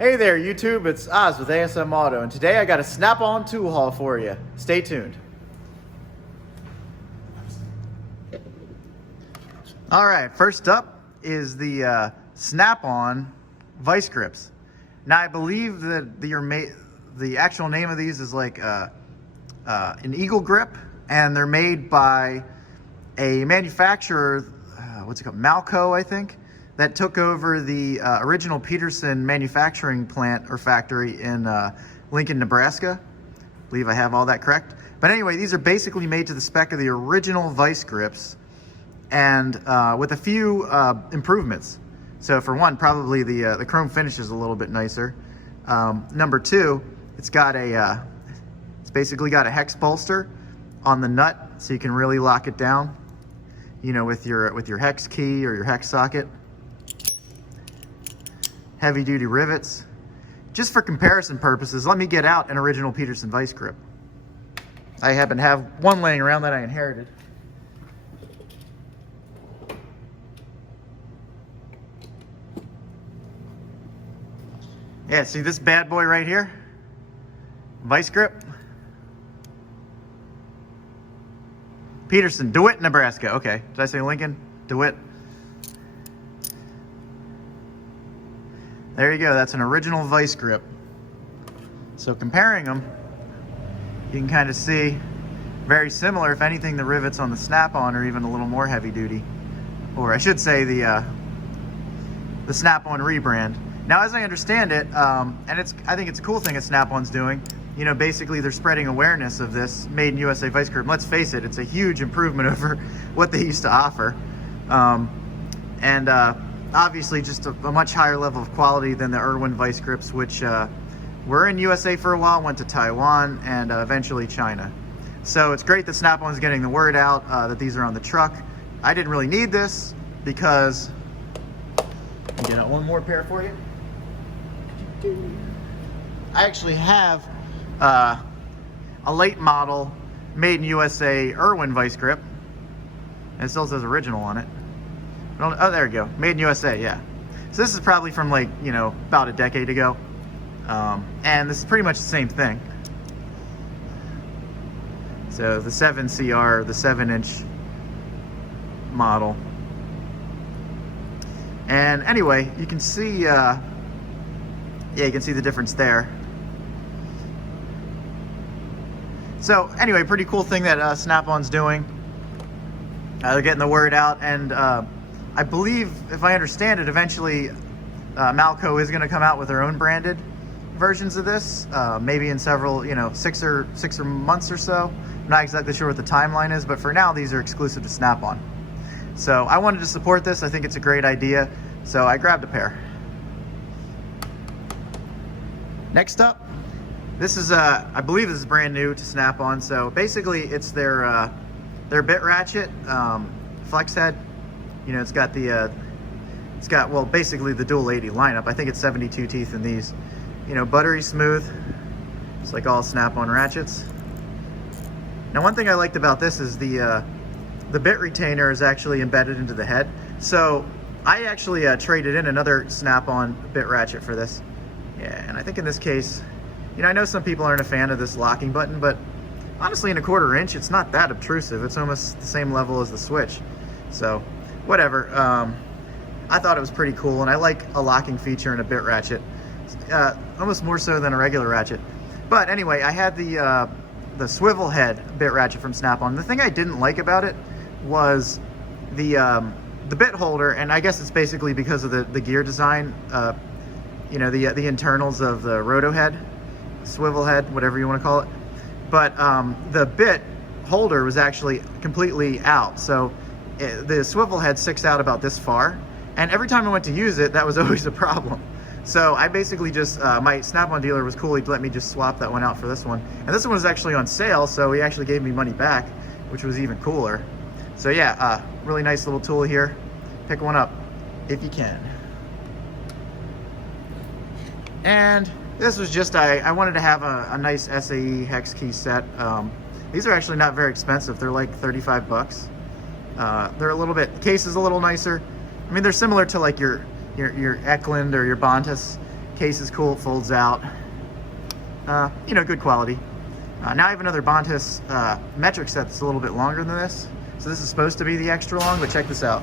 Hey there YouTube, it's Oz with ASM Auto, and today I got a snap-on tool haul for you. Stay tuned. Alright, first up is the snap-on vice grips. Now I believe that the actual name of these is like an Eagle grip, and they're made by a manufacturer, what's it called, Malco I think, that took over the original Peterson manufacturing plant or factory in Lincoln, Nebraska. I believe I have all that correct. But anyway, these are basically made to the spec of the original vice grips, and with a few improvements. So for one, probably the chrome finish is a little bit nicer. Number two, it's basically got a hex bolster on the nut, so you can really lock it down, you know, with your hex key or your hex socket. Heavy duty rivets. Just for comparison purposes, let me get out an original Peterson vice grip. I happen to have one laying around that I inherited. Yeah, see this bad boy right here? Vice grip. Peterson, DeWitt, Nebraska. Okay, did I say Lincoln? DeWitt. There you go, that's an original vice grip. So comparing them, you can kind of see very similar. If anything, the rivets on the snap-on are even a little more heavy duty. Or I should say the snap-on rebrand. Now as I understand it, and I think it's a cool thing that Snap-on's doing, you know, basically they're spreading awareness of this made in USA vice grip. Let's face it, it's a huge improvement over what they used to offer. Obviously just a much higher level of quality than the Irwin vice grips, which were in USA for a while, went to Taiwan, and eventually China. So it's great that Snap-on's getting the word out that these are on the truck. I didn't really need this because, I'll get out one more pair for you. I actually have a late model made in USA Irwin vice grip, and it still says original on it. Oh, there we go. Made in USA, yeah. So this is probably from, like, you know, about a decade ago. And this is pretty much the same thing. So the 7CR, the 7-inch model. And anyway, you can see, yeah, you can see the difference there. So anyway, pretty cool thing that Snap-on's doing. They're getting the word out, and I believe, if I understand it, eventually Malco is going to come out with their own branded versions of this, maybe in several, you know, six or months or so. I'm not exactly sure what the timeline is, but for now these are exclusive to Snap-on. So I wanted to support this. I think it's a great idea, so I grabbed a pair. Next up, this is I believe this is brand new to Snap-on. So basically it's their bit ratchet flex head. You know, it's got well, basically the dual 80 lineup. I think it's 72 teeth in these. You know, buttery smooth. It's like all Snap-on ratchets. Now, one thing I liked about this is the bit retainer is actually embedded into the head. So I actually traded in another Snap-on bit ratchet for this. Yeah, and I think in this case, you know, I know some people aren't a fan of this locking button, but honestly, in a 1/4 inch, it's not that obtrusive. It's almost the same level as the switch. So whatever. I thought it was pretty cool, and I like a locking feature in a bit ratchet, almost more so than a regular ratchet. But anyway, I had the swivel head bit ratchet from Snap-on. The thing I didn't like about it was the bit holder, and I guess it's basically because of the gear design. You know, the internals of the roto head, swivel head, whatever you want to call it. But the bit holder was actually completely out. So the swivel head sticks out about this far, and every time I went to use it, that was always a problem. So I basically just, my Snap-on dealer was cool, he'd let me just swap that one out for this one. And this one was actually on sale, so he actually gave me money back, which was even cooler. So yeah, really nice little tool here. Pick one up if you can. And this was just, I wanted to have a nice Sae Hex Key Set. These are actually not very expensive, they're like 35 bucks. They're a little bit, the case is a little nicer. I mean, they're similar to like your Eklund or your Bontis Case is cool, it folds out. You know, good quality. Now I have another Bontis Metric Set that's a little bit longer than this. So this is supposed to be the extra long, but check this out.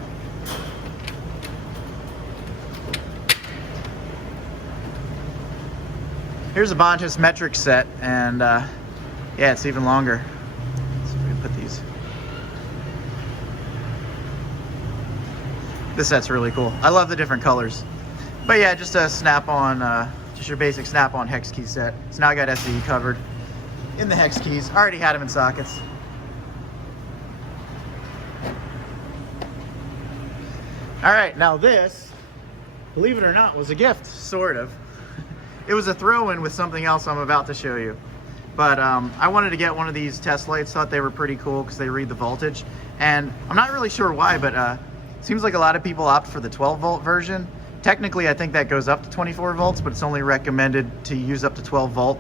Here's a Bontis Metric Set, and yeah, it's even longer. Let's see if we can put these. This set's really cool. I love the different colors. But yeah, just a snap-on, just your basic snap-on hex key set. So now I got SE covered in the hex keys. I already had them in sockets. All right, now this, believe it or not, was a gift, sort of. It was a throw-in with something else I'm about to show you. But I wanted to get one of these test lights, thought they were pretty cool because they read the voltage. And I'm not really sure why, but it seems like a lot of people opt for the 12 volt version. Technically, I think that goes up to 24 volts, but it's only recommended to use up to 12 volt,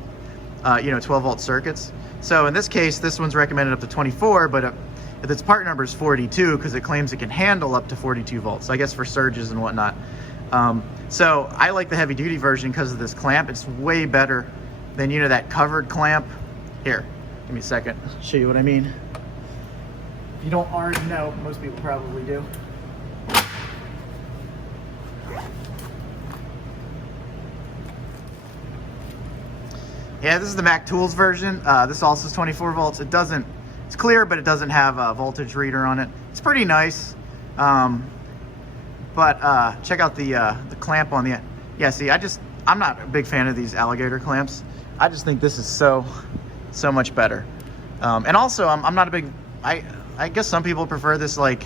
12 volt circuits. So in this case, this one's recommended up to 24, but its part number is 42 because it claims it can handle up to 42 volts, I guess for surges and whatnot. So I like the heavy duty version because of this clamp. It's way better than, you know, that covered clamp. Here, give me a second, I'll show you what I mean. If you don't already know, most people probably do. Yeah, this is the Mac Tools version. This also is 24 volts. It's clear, but it doesn't have a voltage reader on it. It's pretty nice. But check out the clamp on the end. Yeah, see, I'm not a big fan of these alligator clamps. I just think this is so much better. And also, I'm not a big, I guess some people prefer this, like,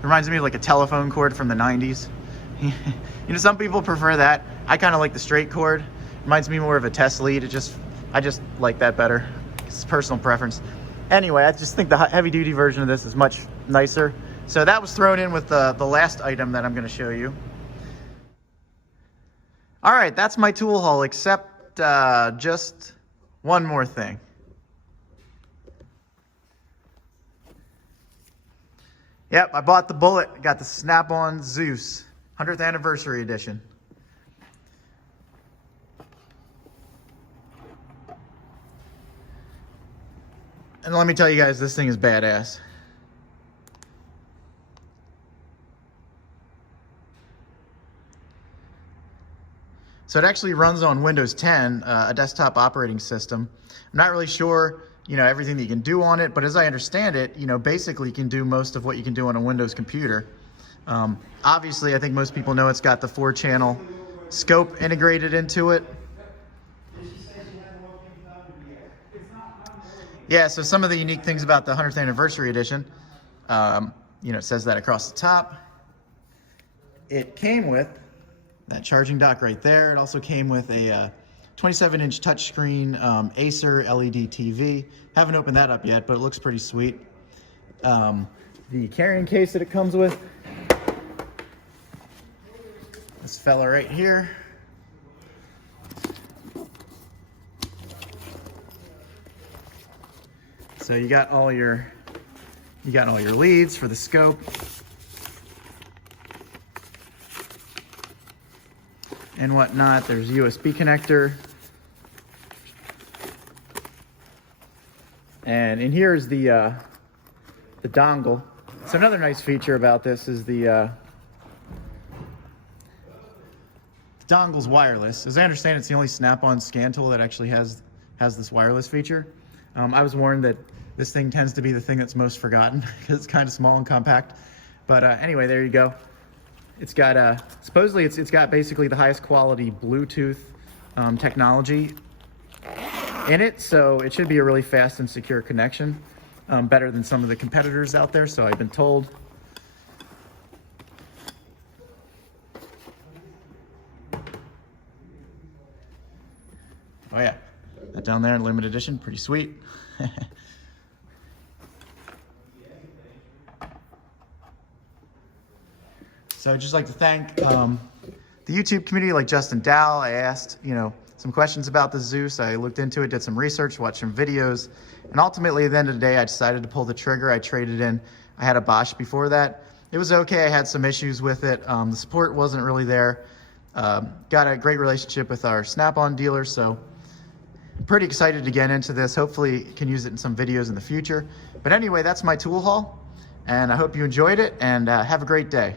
reminds me of like a telephone cord from the 90s. You know, some people prefer that. I kind of like the straight cord. Reminds me more of a test lead. I just like that better. It's personal preference. Anyway, I just think the heavy duty version of this is much nicer. So that was thrown in with the last item that I'm going to show you. All right, that's my tool haul, except just one more thing. Yep, I bought the bullet. Got the Snap-on Zeus 100th anniversary edition. And let me tell you guys, this thing is badass. So it actually runs on Windows 10, a desktop operating system. I'm not really sure, you know, everything that you can do on it, but as I understand it, you know, basically you can do most of what you can do on a Windows computer. Obviously, I think most people know it's got the 4-channel scope integrated into it. Yeah, so some of the unique things about the 100th anniversary edition, you know, it says that across the top. It came with that charging dock right there. It also came with a 27-inch touchscreen Acer LED TV. Haven't opened that up yet, but it looks pretty sweet. The carrying case that it comes with, this fella right here. So you got all your leads for the scope. And whatnot. There's a USB connector. And in here is the dongle. So another nice feature about this is the dongle's wireless. As I understand, it's the only Snap-on scan tool that actually has this wireless feature. I was warned that this thing tends to be the thing that's most forgotten because it's kind of small and compact. But anyway, there you go. It's got supposedly it's got basically the highest quality Bluetooth technology in it, so it should be a really fast and secure connection, better than some of the competitors out there, so I've been told. Oh yeah, that down there in limited edition, pretty sweet. So I'd just like to thank the YouTube community, like Justin Dow. I asked, you know, some questions about the Zeus. I looked into it, did some research, watched some videos, and ultimately at the end of the day, I decided to pull the trigger. I traded in. I had a Bosch before that. It was okay. I had some issues with it. The support wasn't really there. Got a great relationship with our Snap-on dealer, so pretty excited to get into this. Hopefully can use it in some videos in the future. But anyway, that's my tool haul, and I hope you enjoyed it, and have a great day.